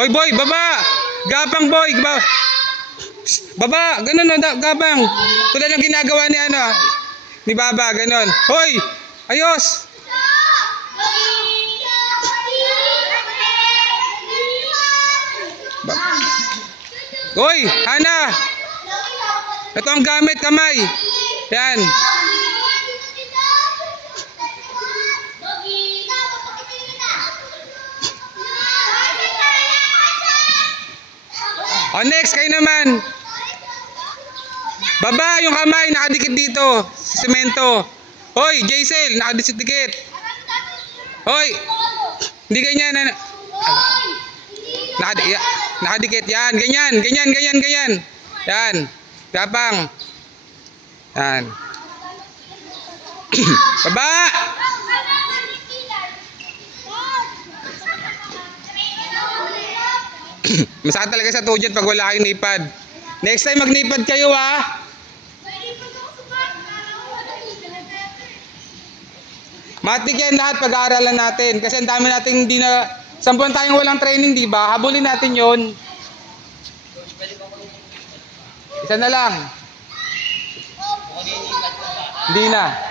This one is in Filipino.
Hoy boy, baba! Gapang boy! Baba! Ganun o, gapang! Tulad ng ginagawa ni ano, ni Baba, ganun. Hoy! Ayos! Hoy! Hana! Ito ang gamit, kamay. Yan. O next, kayo naman. Baba yung kamay, nakadikit dito sa semento. Hoy, Jaisel, nakadikit. Hoy, hindi ganyan. Nakadikit, yan. Ganyan. Yan, gapang. Yan. Baba! Masakit talaga sa tuhod pag wala kayong nipad. Next time magnipad kayo ha. Matik yan lahat, pag-aaralan natin. Kasi ang dami natin hindi na... 10 buwan tayong walang training, di ba? Habulin natin yon. Isa na lang. Hindi na.